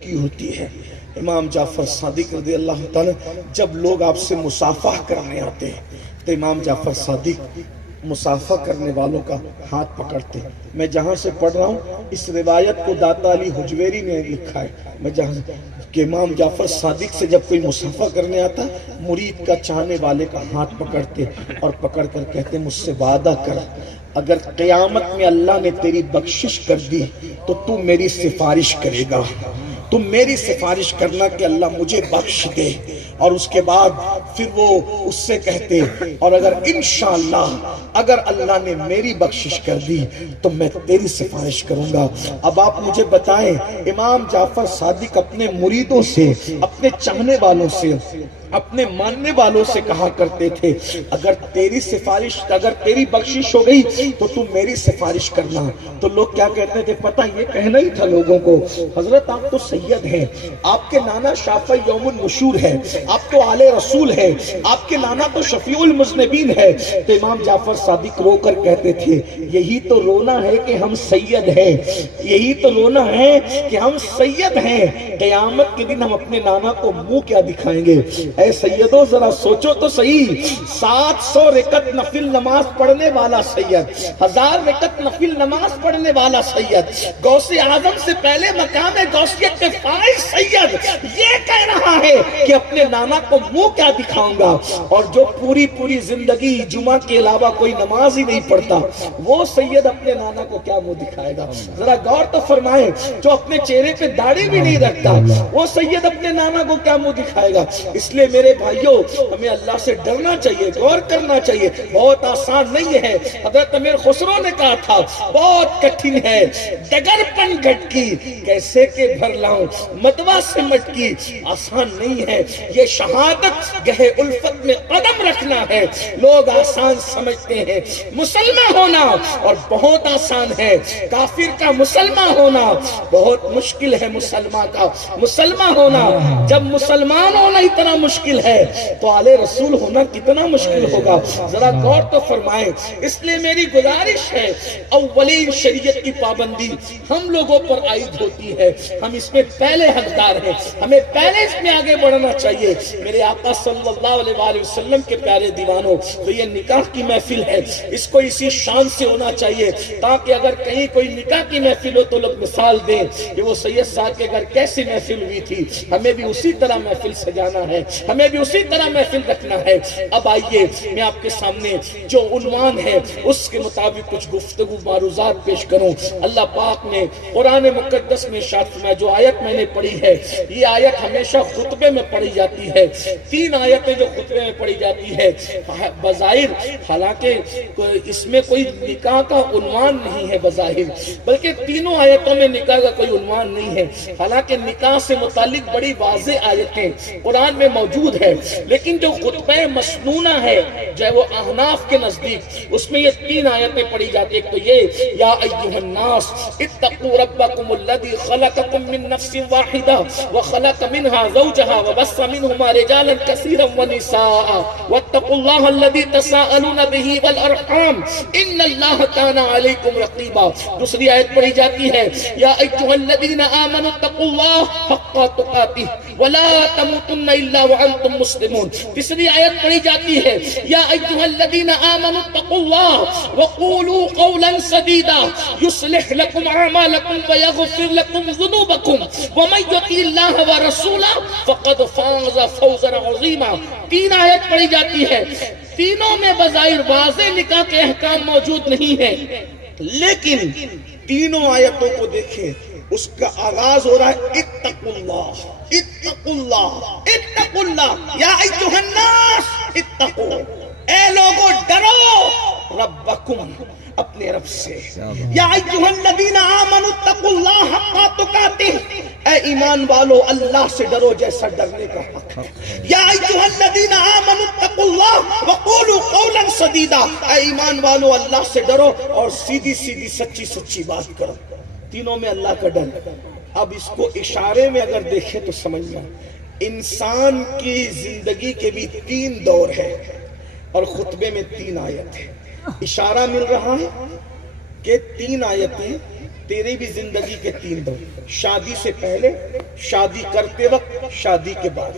کی ہوتی ہے۔ امام جعفر صادق رضی اللہ تعالی جب لوگ آپ سے مصافحہ کرنے آتے ہیں تو امام جعفر صادق مصافحہ کرنے والوں کا ہاتھ پکڑتے ہیں۔ میں جہاں سے پڑھ رہا ہوں اس روایت کو داتا علی حجویری نے لکھا ہے، میں جہاں کہ امام جعفر صادق سے جب کوئی مصافحہ کرنے آتا مرید کا چاہنے والے کا ہاتھ پکڑتے اور پکڑ کر کہتے مجھ سے وعدہ کر، اگر قیامت میں اللہ نے تیری بخشش کر دی تو تو میری سفارش کرے گا، تم میری سفارش کرنا کہ اللہ مجھے بخش دے۔ اور اس کے بعد پھر وہ اس سے کہتے اور اگر انشاءاللہ اگر اللہ نے میری بخشش کر دی تو میں تیری سفارش کروں گا۔ اب آپ مجھے بتائیں امام جعفر صادق اپنے مریدوں سے، اپنے چاہنے والوں سے، اپنے ماننے والوں سے کہا کرتے تھے اگر تیری سفارش، اگر تیری بخشش ہو گئی تو تم میری سفارش کرنا۔ تو لوگ کیا کہتے تھے پتہ یہ کہنا ہی تھا لوگوں کو، حضرت آپ تو سید ہیں، آپ کے نانا شافع یوم النشور ہے، آپ تو آل رسول ہے، آپ کے نانا تو شفیع المذنبین ہے۔ تو امام جعفر صادق رو کر کہتے تھے یہی تو رونا ہے کہ ہم سید ہیں، یہی تو رونا ہے کہ ہم سید ہیں، قیامت کے دن ہم اپنے نانا کو منہ کیا دکھائیں گے۔ اے سیدوں ذرا سوچو تو صحیح، 700 رکعت نفل نماز پڑھنے والا سید، 1000 رکعت نفل نماز پڑھنے والا سید، غوث اعظم سے پہلے مقام غوثیت کے فائز سید یہ کہہ رہا ہے کہ اپنے نانا کو منہ کیا دکھاؤں گا، اور جو پوری زندگی جمعہ کے علاوہ کوئی نماز ہی نہیں پڑھتا وہ سید اپنے نانا کو کیا منہ دکھائے گا۔ ذرا غور تو فرمائیں، جو اپنے چہرے پہ داڑھی بھی نہیں رکھتا وہ سید اپنے نانا کو کیا منہ دکھائے گا۔ اس لیے میرے بھائیوں ہمیں اللہ سے ڈرنا چاہیے، غور کرنا چاہیے، بہت آسان نہیں ہے۔ حضرت امیر خسرو نے کہا تھا بہت کٹھن ہے ڈگر پن گھٹکی کیسے کہ بھر لاؤں مدوا سے مٹکی، آسان نہیں ہے یہ شہادت گہے الفت میں قدم رکھنا ہے۔ لوگ آسان سمجھتے ہیں مسلمان ہونا اور بہت آسان ہے، کافر کا مسلمان ہونا بہت مشکل ہے، مسلمان کا مسلمان ہونا جب مسلمان ہونا اتنا مشکل ہے تو آل رسول ہونا کتنا مشکل ہوگا، ذرا غور تو فرمائیں۔ اس لیے میری گزارش ہے اولین شریعت کی پابندی ہم لوگوں پر عائد ہوتی ہے، ہم اس میں پہلے حقدار ہیں، ہمیں پہلے اس میں آگے بڑھنا چاہیے۔ میرے آقا صلی اللہ علیہ وآلہ وسلم کے پیارے دیوانوں، تو یہ نکاح کی محفل ہے، اس کو اسی شان سے ہونا چاہیے تاکہ اگر کہیں کوئی نکاح کی محفل ہو تو لوگ مثال دیں کہ وہ سید صاحب کے گھر کیسی محفل ہوئی تھی، ہمیں بھی اسی طرح محفل سجانا ہے، ہمیں بھی اسی طرح محفل رکھنا ہے۔ اب آئیے میں آپ کے سامنے جو عنوان ہے اس کے مطابق کچھ گفتگو معروضات پیش کروں۔ اللہ پاک نے قرآن مقدس میں ارشاد فرمایا، جو آیت میں نے پڑھی ہے یہ آیت ہمیشہ خطبے میں پڑھی جاتی ہے، 3 آیتیں جو خطبے میں پڑھی جاتی ہے بظاہر، حالانکہ اس میں کوئی نکاح کا عنوان نہیں ہے بظاہر، بلکہ تینوں آیتوں میں نکاح کا کوئی عنوان نہیں ہے، حالانکہ نکاح سے متعلق بڑی واضح آیتیں قرآن میں موجود ہے، لیکن جو خطبہ مسنونہ ہے جو ہے وہ احناف کے نزدیک اس میں یہ 3 آیتیں پڑھی جاتی ہیں۔ ایک تو یہ یا ایھا الناس اتقوا ربکم الذی خلقکم من نفس واحدہ وخلق منها زوجها وبث منهما رجالا كثيرا ونساء واتقوا الله الذي تساءلون به والارحام ان الله كان عليكم رقيبا۔ دوسری آیت پڑھی جاتی ہے یا ایھا الذین آمنوا اتقوا الله حق تقاته ولا تموتن الا وانتم مسلمون۔ تیسری آیت پڑھی جاتی ہے یا ایھا الذین آمنوا اتقوا الله وقولوا قولا سدیدا یصلح لكم اعمالکم ویغفر لكم ذنوبکم ومن یطع اللہ ورسولہ فقد فاز فوزا عظیما۔ 3 آیت پڑھی جاتی ہے، تینوں میں بظاہر واضح نکاح کے احکام موجود نہیں ہیں، لیکن تینوں آیتوں کو دیکھیں اس کا آغاز ہو رہا ہے اتقوا اللہ اتقوا اللہ اتقوا اللہ یا ایھا الناس اتقوا، اے لوگوں ڈرو ربکم اپنے رب سے، یا ایھا الذین آمنوا اتقوا اللہ حق تقاتہ، اے ایمان والو اللہ سے ڈرو جیسا ڈرنے کا حق ہے، یا ایھا الذین آمنوا اتقوا اللہ وقولوا قولا سدیدا، اے ایمان والو اللہ سے ڈرو اور سیدھی سیدھی سچی سچی بات کرو۔ تینوں میں اللہ کا ڈر۔ اب اس کو اشارے میں اگر دیکھیں تو سمجھنا انسان کی زندگی کے بھی 3 دور ہے اور خطبے میں 3 آیت ہے، اشارہ مل رہا ہے کہ 3 آیتیں تیری بھی زندگی کے 3 دور، شادی سے پہلے، شادی کرتے وقت، شادی کے بعد۔